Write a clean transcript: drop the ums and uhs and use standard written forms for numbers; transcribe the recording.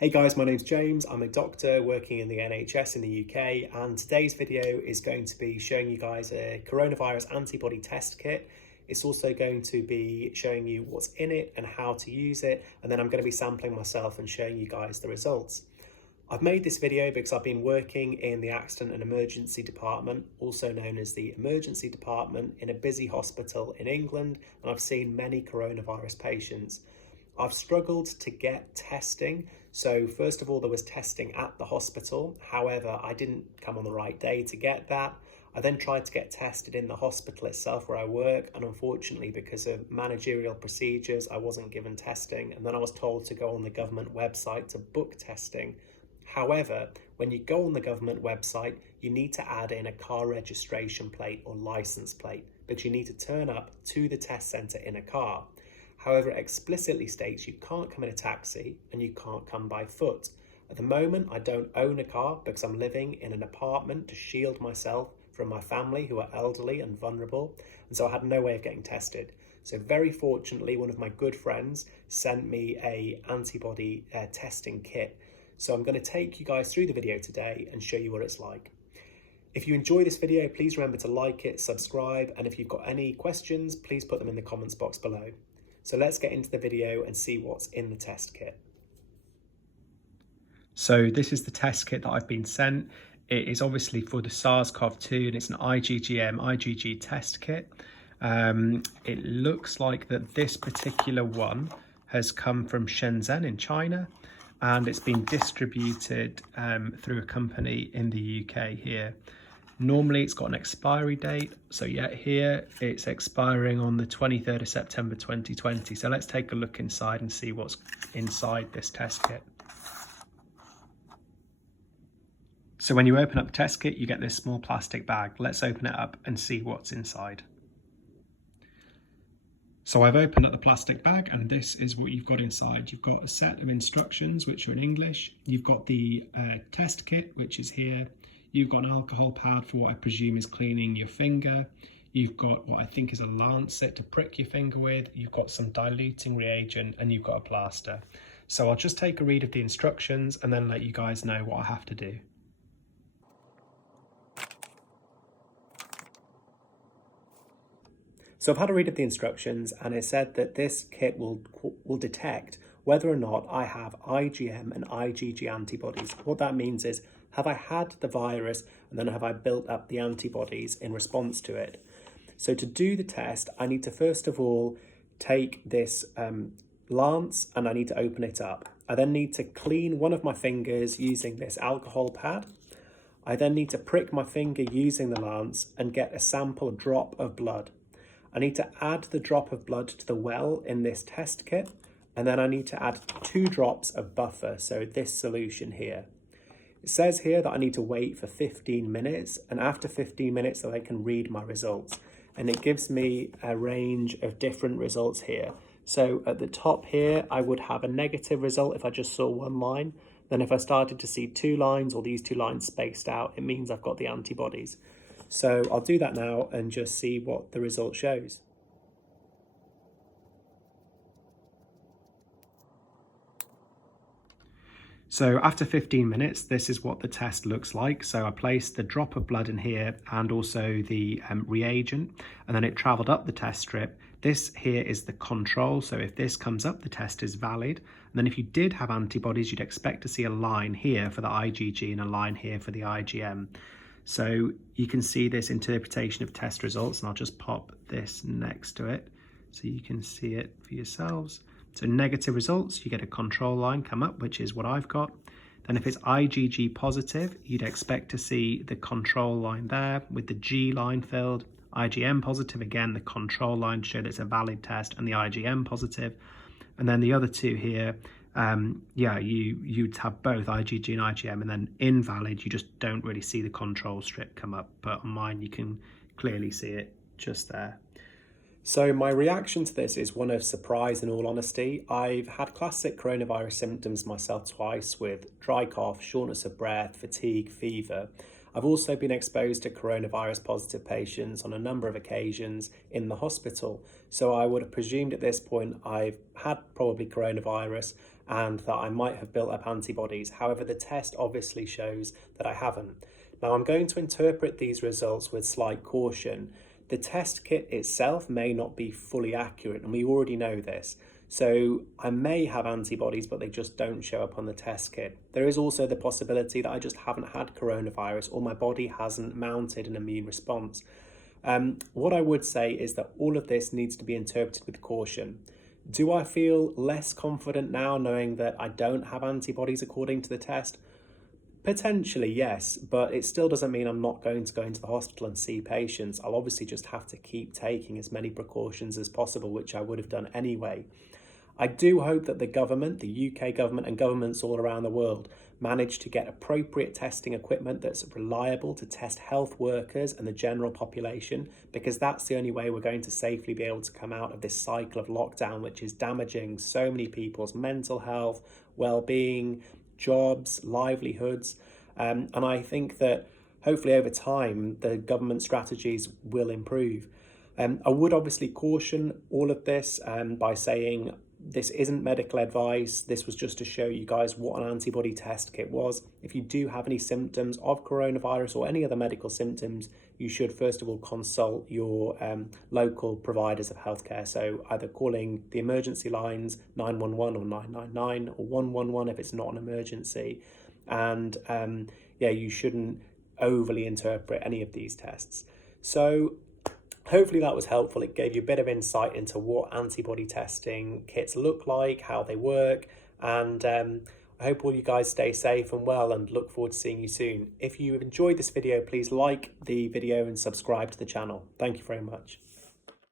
Hey guys, my name's James. I'm a doctor working in the NHS in the UK, and today's video is going to be showing you guys a coronavirus antibody test kit. It's also going to be showing you what's in it and how to use it, and then I'm going to be sampling myself and showing you guys the results. I've made this video because I've been working in the accident and emergency department, also known as the emergency department, in a busy hospital in England, and I've seen many coronavirus patients. I've struggled to get testing. So first of all, there was testing at the hospital. However, I didn't come on the right day to get that. I then tried to get tested in the hospital itself where I work, and unfortunately, because of managerial procedures, I wasn't given testing. And then I was told to go on the government website to book testing. However, when you go on the government website, you need to add in a car registration plate or license plate because you need to turn up to the test centre in a car. However, it explicitly states you can't come in a taxi and you can't come by foot. At the moment, I don't own a car because I'm living in an apartment to shield myself from my family who are elderly and vulnerable, and so I had no way of getting tested. So very fortunately, one of my good friends sent me a antibody testing kit. So I'm going to take you guys through the video today and show you what it's like. If you enjoy this video, please remember to like it, subscribe, and if you've got any questions, please put them in the comments box below. So let's get into the video and see what's in the test kit. So this is the test kit that I've been sent. It is obviously for the SARS-CoV-2 and it's an IgG test kit. It looks like that this particular one has come from Shenzhen in China, and it's been distributed through a company in the UK here. Normally it's got an expiry date, so yeah, here it's expiring on the 23rd of September 2020. So let's take a look inside and see what's inside this test kit. So when you open up the test kit, you get this small plastic bag. Let's open it up and see what's inside. So I've opened up the plastic bag and this is what you've got inside. You've got a set of instructions which are in English. You've got the test kit, which is here. You've got an alcohol pad for what I presume is cleaning your finger. You've got what I think is a lancet to prick your finger with. You've got some diluting reagent and you've got a plaster. So I'll just take a read of the instructions and then let you guys know what I have to do. So I've had a read of the instructions and it said that this kit will detect whether or not I have IgM and IgG antibodies. What that means is, have I had the virus and then have I built up the antibodies in response to it? So to do the test, I need to first of all take this lance and I need to open it up. I then need to clean one of my fingers using this alcohol pad. I then need to prick my finger using the lance and get a sample drop of blood. I need to add the drop of blood to the well in this test kit, and then I need to add 2 drops of buffer, so this solution here. It says here that I need to wait for 15 minutes, and after 15 minutes that I can read my results. And it gives me a range of different results here. So at the top here, I would have a negative result if I just saw one line. Then if I started to see 2 lines or these 2 lines spaced out, it means I've got the antibodies. So I'll do that now and just see what the result shows. So after 15 minutes, this is what the test looks like. So I placed the drop of blood in here and also the reagent, and then it traveled up the test strip. This here is the control. So if this comes up, the test is valid. And then if you did have antibodies, you'd expect to see a line here for the IgG and a line here for the IgM. So you can see this interpretation of test results, and I'll just pop this next to it so you can see it for yourselves. So negative results, you get a control line come up, which is what I've got. Then if it's IgG positive, you'd expect to see the control line there with the G line filled. IgM positive, again, the control line to show that it's a valid test, and the IgM positive. And then the other two here, you'd have both IgG and IgM, and then invalid, you just don't really see the control strip come up. But on mine, you can clearly see it just there. So my reaction to this is one of surprise, in all honesty. I've had classic coronavirus symptoms myself twice with dry cough, shortness of breath, fatigue, fever. I've also been exposed to coronavirus positive patients on a number of occasions in the hospital. So I would have presumed at this point I've had probably coronavirus and that I might have built up antibodies. However, the test obviously shows that I haven't. Now, I'm going to interpret these results with slight caution. The test kit itself may not be fully accurate, and we already know this. So I may have antibodies, but they just don't show up on the test kit. There is also the possibility that I just haven't had coronavirus, or my body hasn't mounted an immune response. What I would say is that all of this needs to be interpreted with caution. Do I feel less confident now knowing that I don't have antibodies according to the test? Potentially, yes, but it still doesn't mean I'm not going to go into the hospital and see patients. I'll obviously just have to keep taking as many precautions as possible, which I would have done anyway. I do hope that the government, the UK government and governments all around the world manage to get appropriate testing equipment that's reliable to test health workers and the general population, because that's the only way we're going to safely be able to come out of this cycle of lockdown, which is damaging so many people's mental health, well-being, jobs, livelihoods. And I think that hopefully over time, the government strategies will improve. I would obviously caution all of this by saying this isn't medical advice. This was just to show you guys what an antibody test kit was. If you do have any symptoms of coronavirus or any other medical symptoms, you should first of all consult your local providers of healthcare. So either calling the emergency lines 911 or 999 or 111 if it's not an emergency. And you shouldn't overly interpret any of these tests. So hopefully that was helpful. It gave you a bit of insight into what antibody testing kits look like, how they work, and I hope all you guys stay safe and well, and look forward to seeing you soon. If you enjoyed this video, please like the video and subscribe to the channel. Thank you very much.